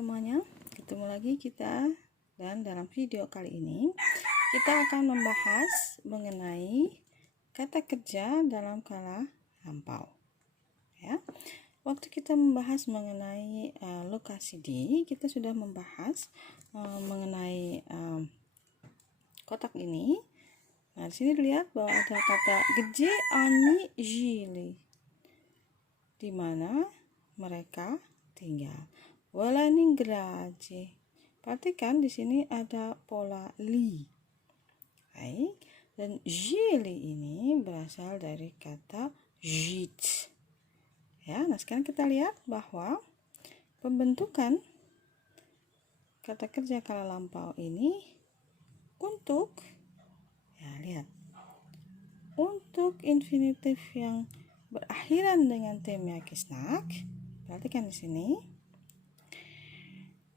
semuanya, ketemu lagi kita, dan dalam video kali ini kita akan membahas mengenai kata kerja dalam kala lampau. Ya, waktu kita membahas mengenai lokasi di, kita sudah membahas mengenai kotak ini. Nah, di sini dilihat bahwa ada kata gdzie ani žili, di mana mereka tinggal. Volanigradzie. Perhatikan di sini ada pola li. Baik, dan žili ini berasal dari kata žít. Ya, nah sekarang kita lihat bahwa pembentukan kata kerja kala lampau ini untuk, ya lihat, untuk infinitif yang berakhiran dengan temiakisnak. Perhatikan di sini.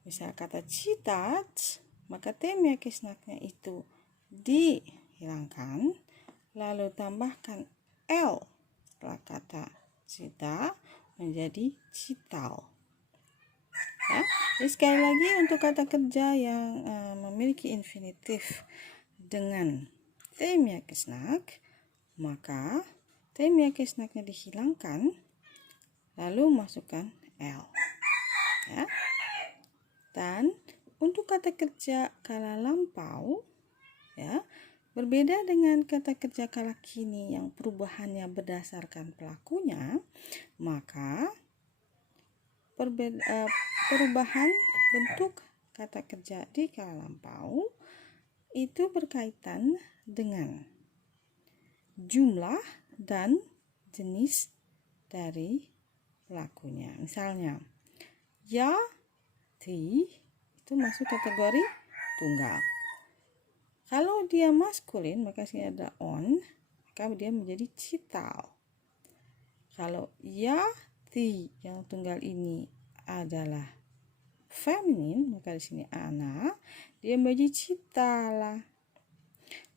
Misal kata citat, maka temiakisnaknya itu dihilangkan, lalu tambahkan l setelah kata cita menjadi cital. Ya, jadi sekali lagi untuk kata kerja yang memiliki infinitif dengan temiakisnak, maka temiakisnaknya dihilangkan, lalu masukkan l. Ya. Dan untuk kata kerja kala lampau, ya, berbeda dengan kata kerja kala kini yang perubahannya berdasarkan pelakunya, maka perubahan bentuk kata kerja di kala lampau itu berkaitan dengan jumlah dan jenis dari pelakunya. Misalnya, ya, ti itu masuk kategori tunggal. Kalau dia maskulin, maka sini ada on, maka dia menjadi cital. Kalau ya, ti yang tunggal ini adalah feminin, maka di sini ana, dia menjadi citala.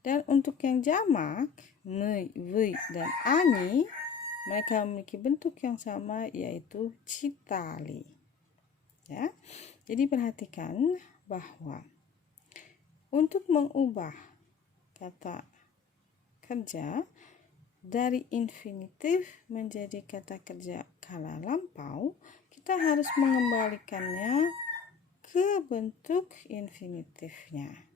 Dan untuk yang jamak, me, we, dan ani, mereka memiliki bentuk yang sama, yaitu citali. Ya, jadi perhatikan bahwa untuk mengubah kata kerja dari infinitif menjadi kata kerja kala lampau, kita harus mengembalikannya ke bentuk infinitifnya.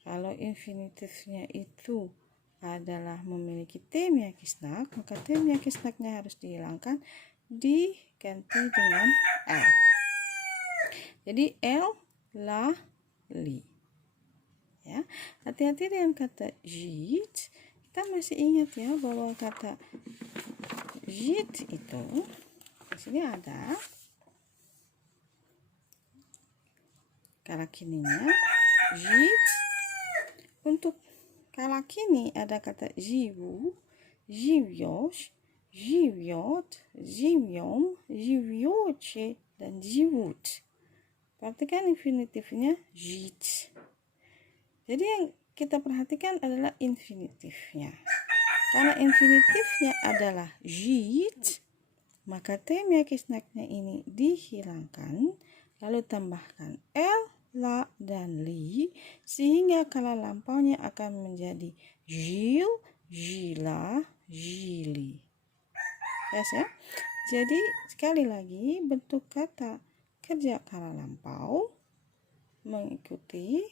Kalau infinitifnya itu adalah memiliki temiakisnak, maka temiakisnaknya harus dihilangkan, diganti dengan l. Jadi l, la, li. Ya, hati-hati dengan kata žít. Kita masih ingat ya bahwa kata žít itu di sini ada kala kininya žít. Untuk kala kini ada kata živu, živjoš, živjot, živjom, živjoče, dan živut. Perhatikan infinitifnya žít. Jadi yang kita perhatikan adalah infinitifnya. Karena infinitifnya adalah žít, maka temiakisnaknya ini dihilangkan, lalu tambahkan l, la, dan li, sehingga kala lampaunya akan menjadi žil, žila, žili. Yes, ya? Jadi sekali lagi bentuk kata kerja kala lampau mengikuti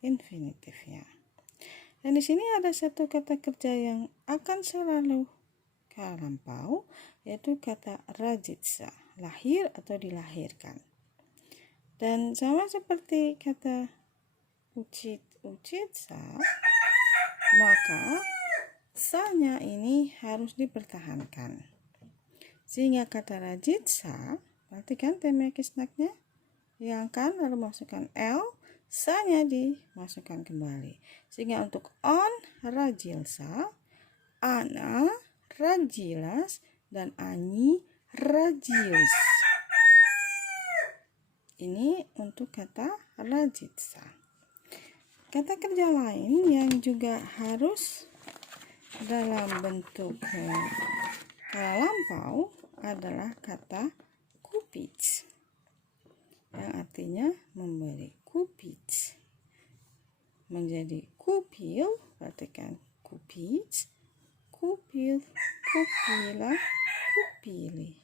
infinitifnya. Dan di sini ada satu kata kerja yang akan selalu kala lampau, yaitu kata rajitsa, lahir atau dilahirkan. Dan sama seperti kata ucitsa, maka sa-nya ini harus dipertahankan. Sehingga kata rajitsa, perhatikan temiakisnaknya hilangkan, lalu masukkan l, sa-nya dimasukkan kembali. Sehingga untuk on, rajilsa, ana, rajilas, dan ani, rajilis. Ini untuk kata rajitsa. Kata kerja lain yang juga harus dalam bentuk kala lampau adalah kata kupic. yang artinya memberi. Kupit menjadi kupil, perhatikan kupit, kupil, kupila, kupili.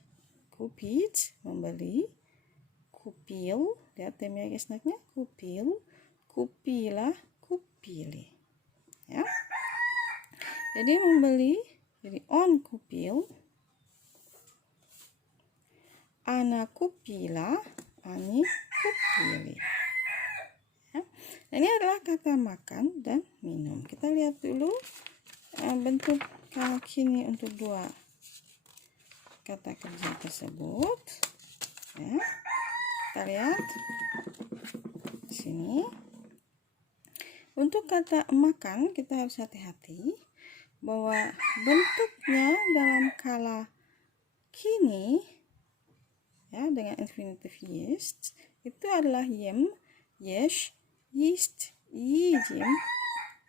Kupit membeli, kupil, lihat temnya gesnaknya, kupil, kupila, kupili. Ya. Jadi membeli, jadi on kupil, ana kupila, ani kupili. Ya. Ini adalah kata makan dan minum. Kita lihat dulu bentuk kini untuk dua kata kerja tersebut. Ya. Kita lihat di sini. Untuk kata makan kita harus hati-hati bahwa bentuknya dalam kala kini ya dengan infinitif есть itu adalah yem, yesh, yist, yijim,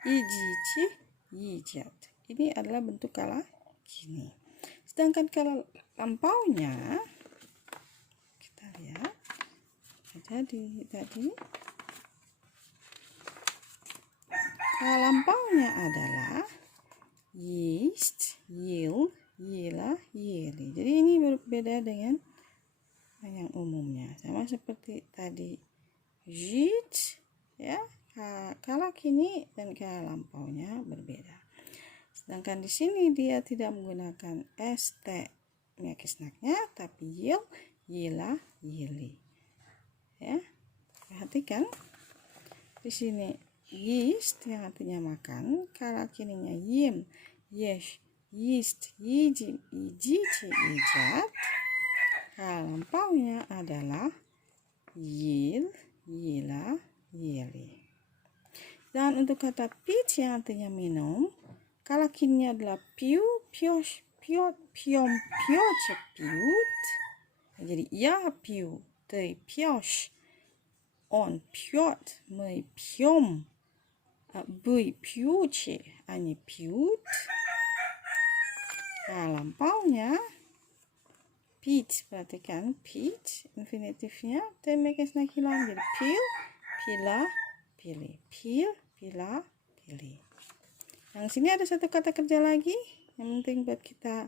yijici, yijat. Ini adalah bentuk kala kini. Sedangkan kala lampaunya kita lihat tadi kala lampaunya adalah yist, yil, yila, yili. Jadi ini berbeda dengan yang umumnya, sama seperti tadi jit ya, kala kini dan kala lampaunya berbeda. Sedangkan di sini dia tidak menggunakan st miakisnaknya, tapi yil, yila, yili. Ya, perhatikan di sini yist yang artinya makan, kala kininya yim, yesh, yist, yijim, yijici, yijat. Kala lampaunya adalah yil, yila, yili. Dan untuk kata pit yang artinya minum, kala kininya adalah piu, piosh, piot, piom, pioce, piut. Jadi ya piu, tei piosh, on piot, mei piom, bui piuce, ani piut. Kala lampaunya pit, perhatikan pit infinitifnya temekesna hilang jadi pil, pila, pilih, pil, pila, pilih. Yang sini ada satu kata kerja lagi yang penting buat kita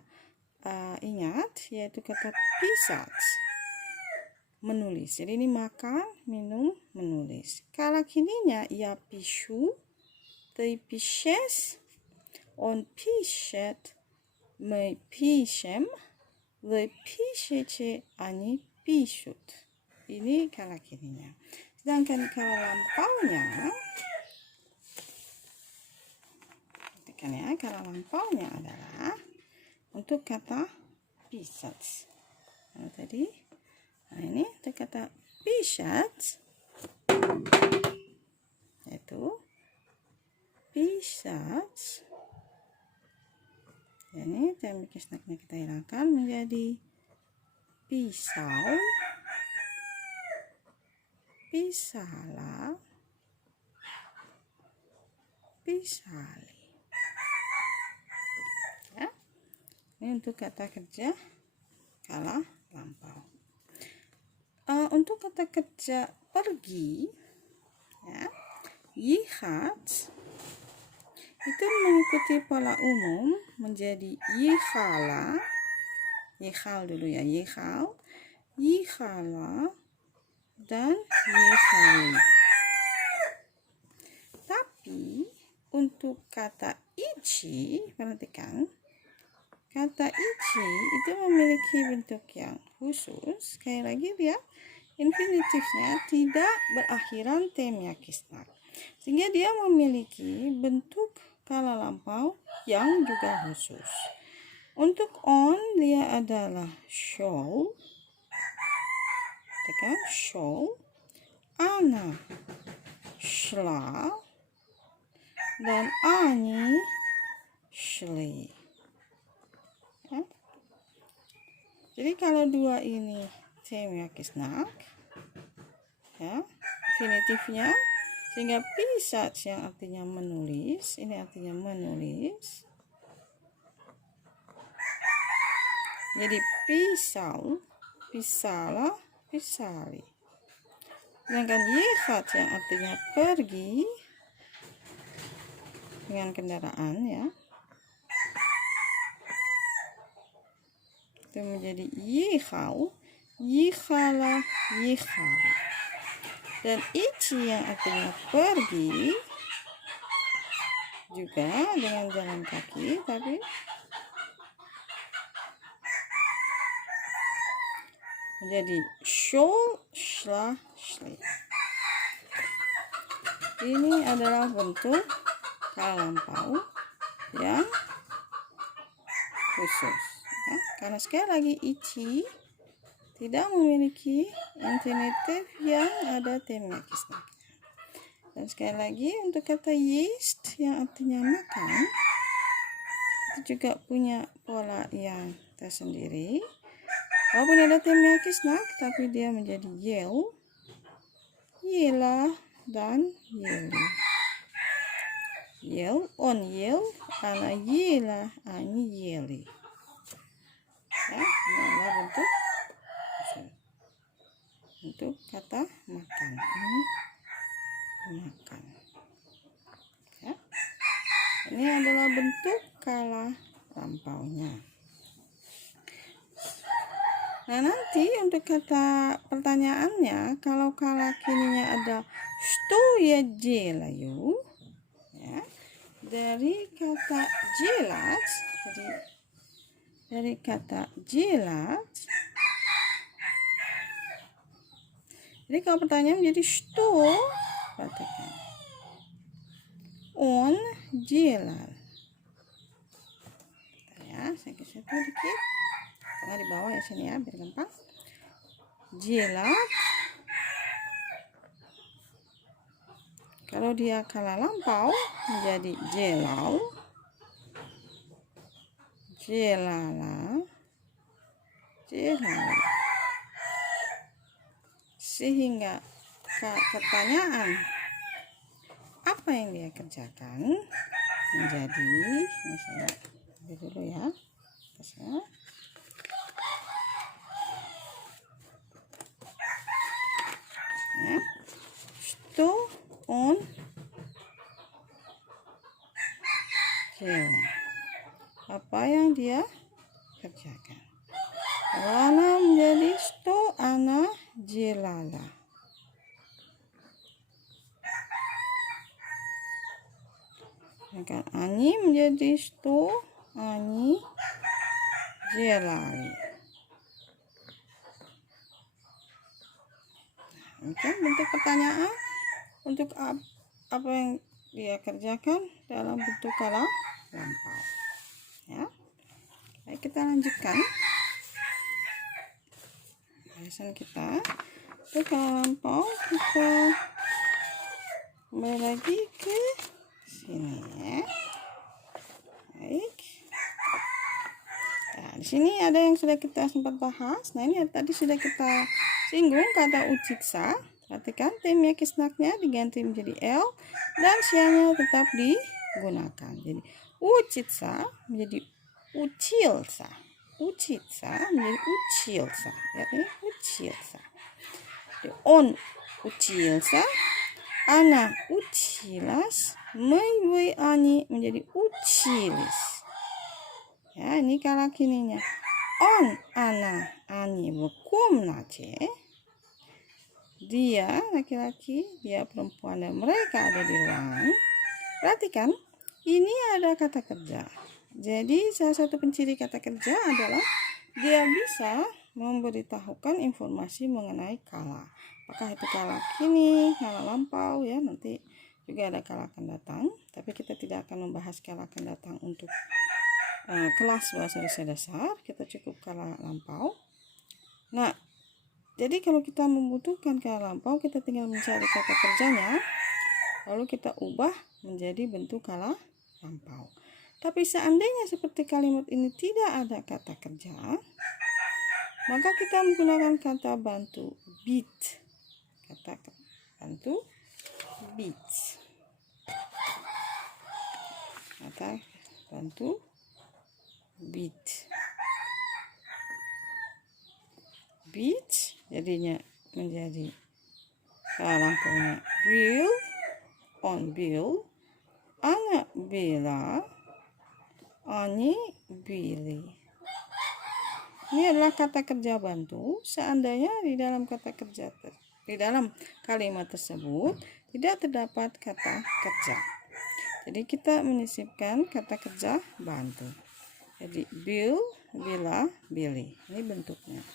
ingat, yaitu kata pisat, menulis. Jadi ini makan, minum, menulis. Kala kininya ia pisu, tei pishes, on pishet, mei pishem, the pishece ani pishut. Ini kala kininya. Sedangkan kala lampaunya, perhatikan ya, kala lampaunya adalah untuk kata pisat. Nah, tadi, nah ini untuk kata pisat, yaitu pisat. Ini temikisnaknya kita hilangkan menjadi pisau, pisala, pisali. Ya. Ini untuk kata kerja kala lampau. Untuk kata kerja pergi, ya, yihat itu mengikuti pola umum menjadi yikhala, yikhal dulu ya, yikhal, yikhala, dan yikhali. Tapi untuk kata ichi, perhatikan, kata ichi itu memiliki bentuk yang khusus. Sekali lagi lihat, infinitifnya tidak berakhiran temyakisnak, sehingga dia memiliki bentuk kala lampau yang juga khusus. Untuk on dia adalah shawl, tekan shawl, ana shla, dan ani shli. Ya. Jadi kalau dua ini temyakisnak, ya, infinitifnya, sehingga pisat yang artinya menulis, ini artinya menulis. Jadi pisau, pisala, pisali. Sedangkan yichat yang artinya pergi dengan kendaraan ya, itu menjadi yichau, yichala, yichali. Dan ichi yang artinya pergi juga dengan jalan kaki, tapi menjadi shol, shla, shli. Ini adalah bentuk kala lampau yang khusus ya, karena sekali lagi ichi tidak memiliki infinitif yang ada temyakisnak. Dan sekali lagi untuk kata yeast yang artinya makan itu juga punya pola yang tersendiri. Walaupun ada temyakisnak, tapi dia menjadi yel, yela, dan yeli. Yel, on yel, ana yela, ani yeli. Ya, ini adalah bentuk kata makan. Makan ya. Ini adalah bentuk kala lampaunya. Nah, nanti untuk kata pertanyaannya, kalau kala kininya ada что я делаю ya, dari kata делать, dari kata делать. Jadi kalau pertanyaan menjadi что, perhatikan. On делал. Ya, saya geser dikit. Tengah di bawah ya sini ya, biar gampang. Делать. Kalau dia kala lampau menjadi делал. Делала. Делал. Sehingga pertanyaan apa yang dia kerjakan menjadi, ini saya ambil dulu ya, atasnya. Ya. Что он делал? Apa yang dia kerjakan? Ana menjadi что она делала. Maka ani menjadi что они делали. Oke, bentuk pertanyaan untuk apa yang dia kerjakan dalam bentuk kala lampau. Ya, baik, kita lanjutkan bahasan kita. Untuk kala lampau kita kembali lagi ke sini ya. Baik. Nah, di sini ada yang sudah kita sempat bahas. Nah, ini tadi sudah kita singgung kata uchitsa. Perhatikan temyakisnaknya diganti menjadi l dan sianya tetap digunakan. Jadi uchitsa menjadi uchilsa. Uchitsa menjadi uchilsa. Ya, ini uchilsa. On uchilsa, ana uchilas, мы они menjadi uchilis. Ya, ini kala kininya. On ana ani в комнате. Dia laki-laki, dia perempuan, dan mereka ada di ruangan. Perhatikan, ini ada kata kerja. Jadi salah satu penciri kata kerja adalah dia bisa memberitahukan informasi mengenai kala. Apakah itu kala kini, kala lampau ya, nanti juga ada kala akan datang. Tapi kita tidak akan membahas kala akan datang untuk kelas bahasa Indonesia dasar. Kita cukup kala lampau. Nah, jadi kalau kita membutuhkan kala lampau, kita tinggal mencari kata kerjanya, lalu kita ubah menjadi bentuk kala lampau. Tapi seandainya seperti kalimat ini tidak ada kata kerja, maka kita menggunakan kata bantu bit. Kata bantu bit. Kata bantu bit. Bit jadinya menjadi lampaunya. Bill, on Bill, Ana Bella, Ani Billy. Ini adalah kata kerja bantu. Seandainya di dalam kalimat tersebut tidak terdapat kata kerja. Jadi kita menyisipkan kata kerja bantu. Jadi Bill, Bella, Billy. Ini bentuknya.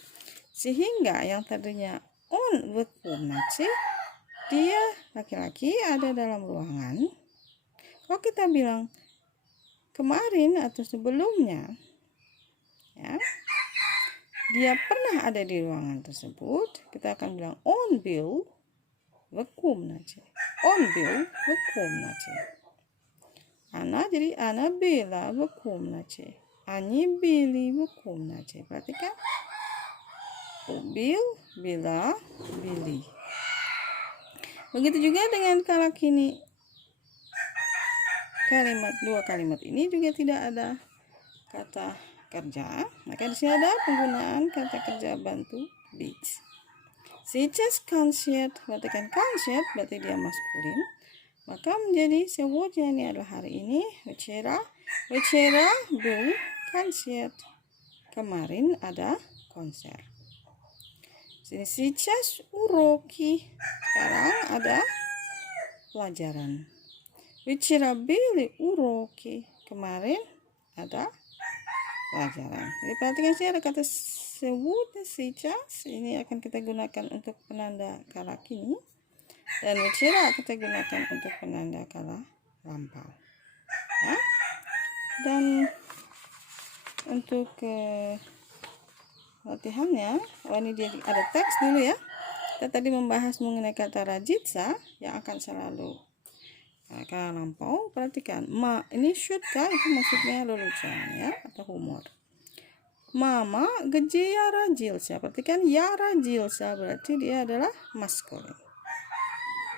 Sehingga yang tadinya on bekunatsi, dia laki-laki ada dalam ruangan. Kalau kita bilang kemarin atau sebelumnya, ya, dia pernah ada di ruangan tersebut, kita akan bilang on Bill bekunatsi. On Bill bekunatsi. Ana jadi Ana Bella bekunatsi. Ani Billy bekunatsi. Perhatikan. Bill, Bella, Billy. Begitu juga dengan kala kini. Dua kalimat ini juga tidak ada kata kerja. Maka di sini ada penggunaan kata kerja bantu beach. Сейчас концерт, perhatikan концерт berarti dia maskulin. Maka menjadi sebutnya ini adalah hari ini. Вчера был концерт. Kemarin ada konser. Сейчас уроки. Sekarang ada pelajaran. Вчера были уроки. Kemarin ada pelajaran. Jadi perhatikan sini ada kata sebut сейчас. Ini akan kita gunakan untuk penanda kala kini. Dan вчера kita gunakan untuk penanda kala lampau. Ya. Dan untuk latihannya, ini dia ada teks dulu ya. Kita tadi membahas mengenai kata rajitsa yang akan selalu kala lampau. Perhatikan, ini syutka itu maksudnya lelucon ya atau humor. Mama gede ya rajilsa. Perhatikan ya rajilsa berarti dia adalah maskulin.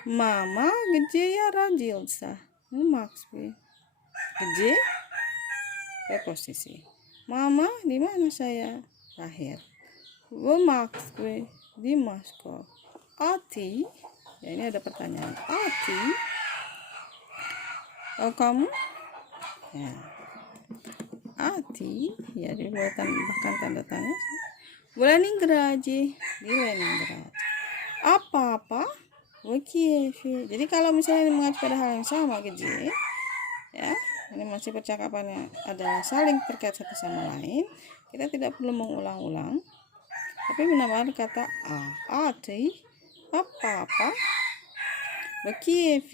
Mama gede ya rajilsa. Ini maksudnya gede preposisi. Mama di mana saya lahir? В Москве, di Moskow. Ati, ya ini ada pertanyaan. Ati, kamu? Ya. Ati, ya di bahkan tanda tanya. В Leningrade, di Leningrad. Apa-apa? В Kiev. Jadi kalau misalnya mengacu pada hal yang sama, gede, ya. Ini masih percakapannya adalah saling terkait satu sama lain. Kita tidak perlu mengulang-ulang, tapi menambahkan kata ati, apa-apa, Kiev,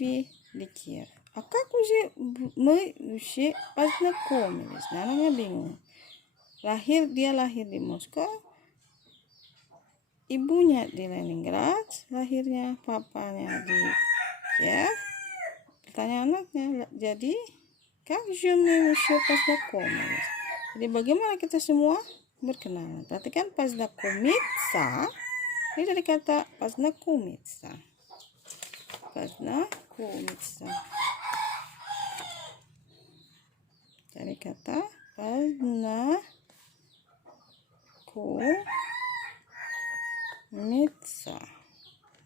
di Kiev. А как уже мы вообще познакомились? Namanya bingung. Dia lahir di Moskow, ibunya di Leningrad, lahirnya papanya di Kiev. Pertanyaan anaknya, jadi как же мы вообще познакомились? Jadi bagaimana kita semua berkenalan? Perhatikan познакомиться. Ini dari kata познакомиться. Познакомиться. Dari kata познакомиться.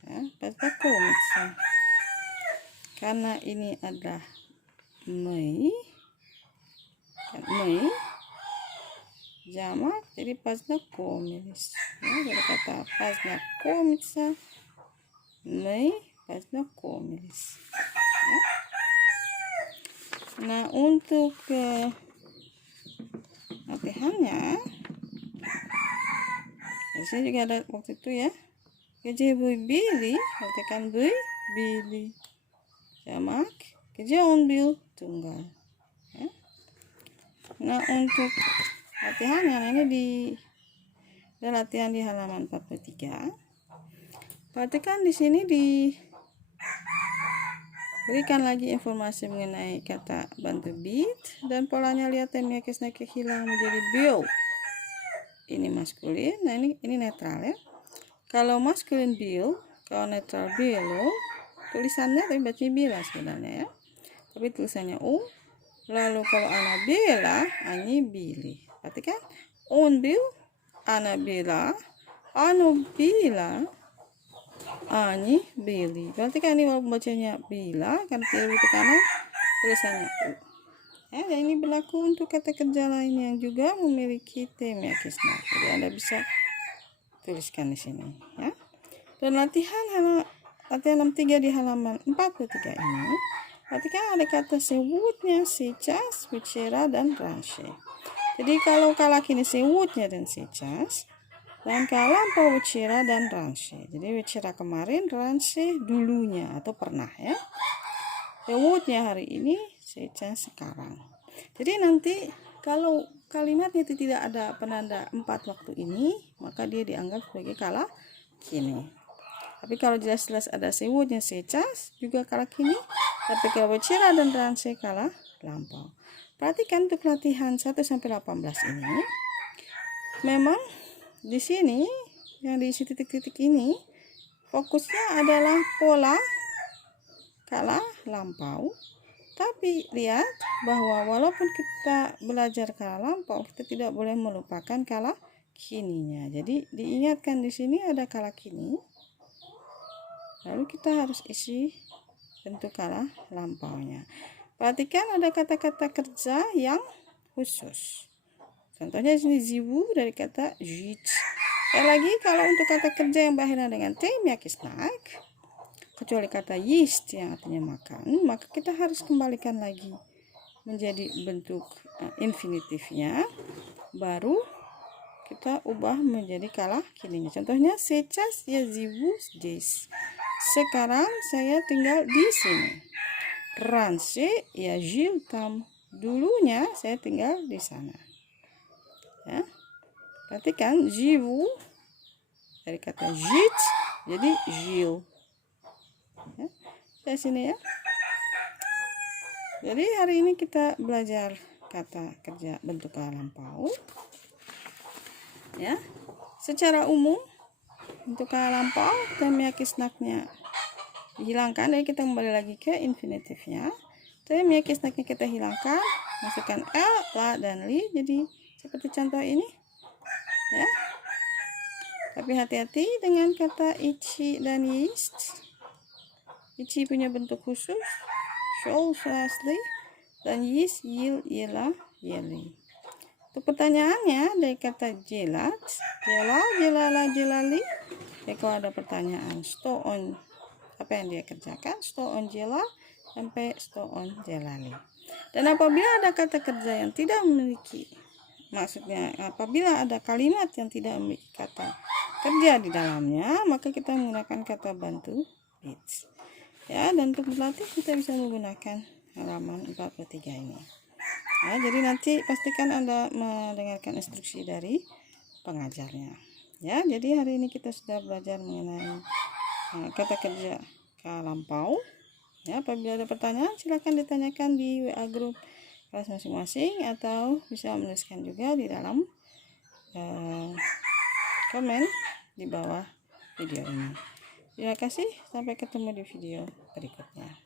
Ya, познакомиться. Karena ini adalah мы jamak, jadi познакомились. Ya, dari kata познакомиться, мы познакомились. Ya. Nah, untuk latihannya, di sini juga ada waktu itu ya. Kerja Billy, artikan Billy. Jamak, kerja on Bill tunggal. Ya. Nah, untuk latihannya ini ada latihan di halaman 43. Perhatikan di sini diberikan lagi informasi mengenai kata bantu beat dan polanya lihat temnya kesnake hilang menjadi Bill. Ini maskulin, nah ini netral ya. Kalau maskulin Bill, kalau netral Bill, tulisannya tapi bacanya Bila sebenarnya ya. Tapi tulisannya U. Lalu kalau Anabella, Ani Billy. Perhatikan, on Bill, Anabella, Anobila, A-nya Billy. Berarti kan ini walaupun bacanya bila, kan tidak itu kanan, tulisannya U. Ya, dan ini berlaku untuk kata kerja lain yang juga memiliki T miakisna. Jadi Anda bisa tuliskan di sini, ya. Dan latihan 63 di halaman 43 ini, perhatikan ada kata sewutnya, сейчас, вчера, dan раньше. Jadi kalau kala kini sewutnya dan сейчас, dan kala lampau вчера dan раньше. Jadi вчера kemarin, раньше dulunya atau pernah, ya. Sewutnya hari ini, сейчас sekarang. Jadi nanti kalau kalimatnya itu tidak ada penanda 4 waktu ini, maka dia dianggap sebagai kala kini. Tapi kalau jelas-jelas ada sewutnya, сейчас juga kala kini, tapi kalau вчера dan раньше kala lampau. Perhatikan untuk latihan 1-18 ini, memang di sini yang diisi titik-titik ini fokusnya adalah pola kala lampau. Tapi lihat bahwa walaupun kita belajar kala lampau, kita tidak boleh melupakan kala kininya. Jadi diingatkan di sini ada kala kini. Lalu kita harus isi bentuk kala lampaunya. Perhatikan ada kata-kata kerja yang khusus. Contohnya di sini zivu dari kata жить. Sekali lagi, kalau untuk kata kerja yang berakhir dengan T miakisnak, kecuali kata есть yang artinya makan, maka kita harus kembalikan lagi menjadi bentuk infinitifnya, baru kita ubah menjadi kala kininya. Contohnya сейчас я живу здесь. Sekarang saya tinggal di sini. Раньше я жил там. Dulunya saya tinggal di sana. Ya. Perhatikan живу dari kata жить jadi жил. Ya, dari sini ya. Jadi hari ini kita belajar kata kerja bentuk kala lampau. Ya, secara umum untuk kala lampau kita miakisnaknya dihilangkan. Jadi kita kembali lagi ke infinitifnya. Jadi miakisnaknya kita hilangkan, masukkan L, la, dan li. Jadi seperti contoh ini. Ya. Tapi hati-hati dengan kata ichi dan есть. Ichi punya bentuk khusus, show asli, dan есть yil, yela, yeli. Untuk pertanyaannya dari kata jelat, jelal, jelala, jelali. Jadi kalau ada pertanyaan sto on, apa yang dia kerjakan, sto on jelal sampai sto on jelali. Dan apabila ada kata kerja yang tidak memiliki, maksudnya apabila ada kalimat yang tidak memiliki kata kerja di dalamnya, maka kita menggunakan kata bantu bits. Ya, dan untuk berlatih kita bisa menggunakan halaman 43 ini. Ya, jadi nanti pastikan Anda mendengarkan instruksi dari pengajarnya. Ya, jadi hari ini kita sudah belajar mengenai kata kerja kala lampau. Ya, apabila ada pertanyaan silakan ditanyakan di WA grup kelas masing-masing atau bisa menuliskan juga di dalam komen di bawah video ini. Terima kasih, sampai ketemu di video berikutnya.